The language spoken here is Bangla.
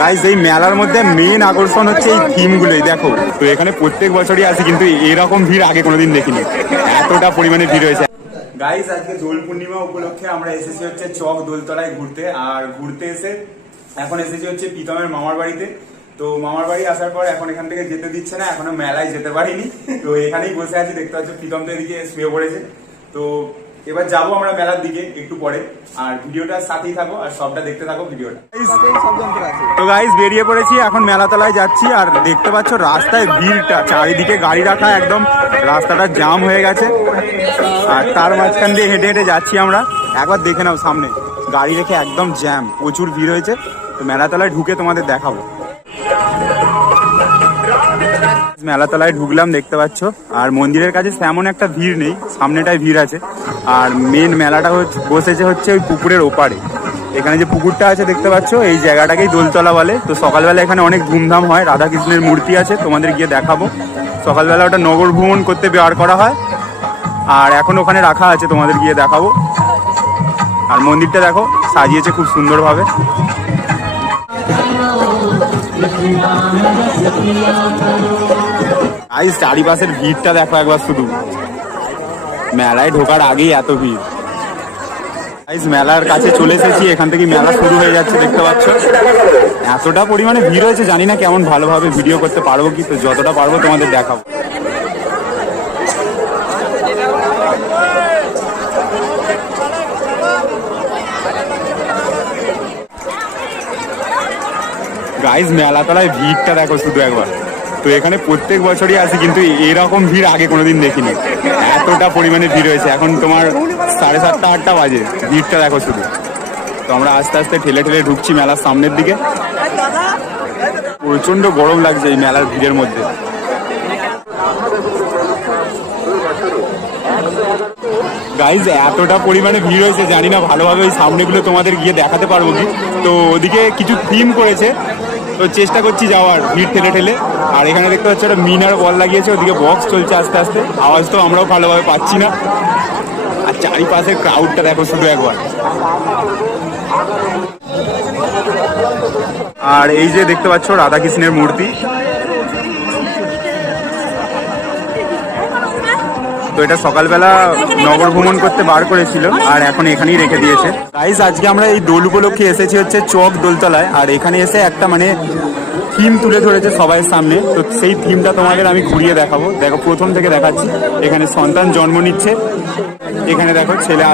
গাইস এই মেলার মধ্যে মেইন আকর্ষণ হচ্ছে এই থিমগুলোই দেখো। তো এখানে প্রত্যেক বছরই আসি, কিন্তু এরকম ভিড় আগে কোনোদিন দেখিনি, এতটা পরিমাণে ভিড় হয়েছে। গাইস আজকে দোল পূর্ণিমা উপলক্ষে আমরা এসেছি হচ্ছে চক দোলতলায় ঘুরতে। আর ঘুরতে এসে এখন এসেছি হচ্ছে প্রীতমের মামার বাড়িতে। তো মামার বাড়ি আসার পর এখন এখান থেকে যেতে দিচ্ছে না, এখনো মেলায় যেতে পারিনি। তো এখানেই বসে আছি, দেখতে পাচ্ছ প্রীতম তো এদিকে শুয়ে পড়েছে। তো এবার যাবো আমরা মেলার দিকে একটু পরে, আর ভিডিওটার সাথেই থাকো আর সবটা দেখতে থাকো ভিডিওটা। তো গাইস বেরিয়ে পড়েছি, এখন মেলাতলায় যাচ্ছি। আর দেখতে পাচ্ছ রাস্তায় ভিড়টা, চারিদিকে গাড়ি রাখা, একদম রাস্তাটা জাম হয়ে গেছে। আর তার মাঝখান দিয়ে হেঁটে হেঁটে যাচ্ছি আমরা। একবার দেখে নাও সামনে গাড়ি রেখে একদম জ্যাম, প্রচুর ভিড় হয়েছে। তো মেলাতলায় ঢুকে তোমাদের দেখাবো। মেলাতলায় ঢুকলাম, দেখতে পাচ্ছ। আর মন্দিরের কাছে তেমন একটা ভিড় নেই, সামনেটায় ভিড় আছে। আর মেন মেলাটা বসেছে হচ্ছে ওই পুকুরের ওপারে। এখানে যে পুকুরটা আছে দেখতে পাচ্ছ, এই জায়গাটাকেই দোলতলা বলে। তো সকালবেলা এখানে অনেক ধুমধাম হয়, রাধাকৃষ্ণের মূর্তি আছে, তোমাদের গিয়ে দেখাবো। সকালবেলা ওটা নগর ভ্রমণ করতে বের করা হয়, আর এখন ওখানে রাখা আছে, তোমাদের গিয়ে দেখাবো। আর মন্দিরটা দেখো সাজিয়েছে খুব সুন্দরভাবে। গাইস চারিপাশের ভিড়টা দেখো একবার শুধু, মেলায় ঢোকার আগেই এত ভিড়। গাইস মেলার কাছে চলে এসেছি, এখান থেকে মেলা শুরু হয়ে যাচ্ছে, দেখতে পাচ্ছ। এতটা পরিমাণে ভিড় হয়েছে, জানি না কেমন ভালোভাবে ভিডিও করতে পারবো কি, তো যতটা পারবো তোমাদের দেখাবো। গাইস মেলাতলায় ভিড়টা দেখো শুধু একবার। তো এখানে প্রত্যেক বছরই আসি, কিন্তু এরকম ভিড় আগে কোনোদিন দেখিনি, এতটা পরিমাণে ভিড় হয়েছে। এখন তোমার 7:30 8টা বাজে, ভিড়টা দেখো শুধু। তো আমরা আস্তে আস্তে ঠেলে ঠেলে ঢুকছি মেলার সামনের দিকে। প্রচন্ড গরম লাগছে এই মেলার ভিড়ের মধ্যে। গাইজ এতটা পরিমাণে ভিড় হয়েছে, জানি না ভালোভাবে ওই সামনেগুলো তোমাদের গিয়ে দেখাতে পারবো কি। তো ওদিকে কিছু থিম করেছে, তো চেষ্টা করছি যাওয়ার ভিড় ঠেলে ঠেলে। আর এখানে দেখতে পাচ্ছি একটা মিনার বল লাগিয়েছে, ওদিকে বক্স চলছে আস্তে আস্তে, আওয়াজ তো আমরাও ভালোভাবে পাচ্ছি না। আর চারিপাশের ক্রাউডটা দেখো শুধু একবার। আর এই যে দেখতে পাচ্ছ রাধাকৃষ্ণের মূর্তি, তো এটা সকালবেলা নগর ভ্রমণ করতে বার করেছিল, আর এখন এখানেই রেখে দিয়েছে। গাইস আজকে আমরা এই দোল উপলক্ষে এসেছি হচ্ছে চক দোলতলায়। আর এখানে এসে একটা মানে থিম তুলে ধরেছে সবাই সামনে, তো সেই থিমটা তোমাদের আমি ঘুরিয়ে দেখাবো। দেখো প্রথম থেকে দেখাচ্ছি, এখানে সন্তান জন্ম নিচ্ছে, এখানে দেখো ছেলে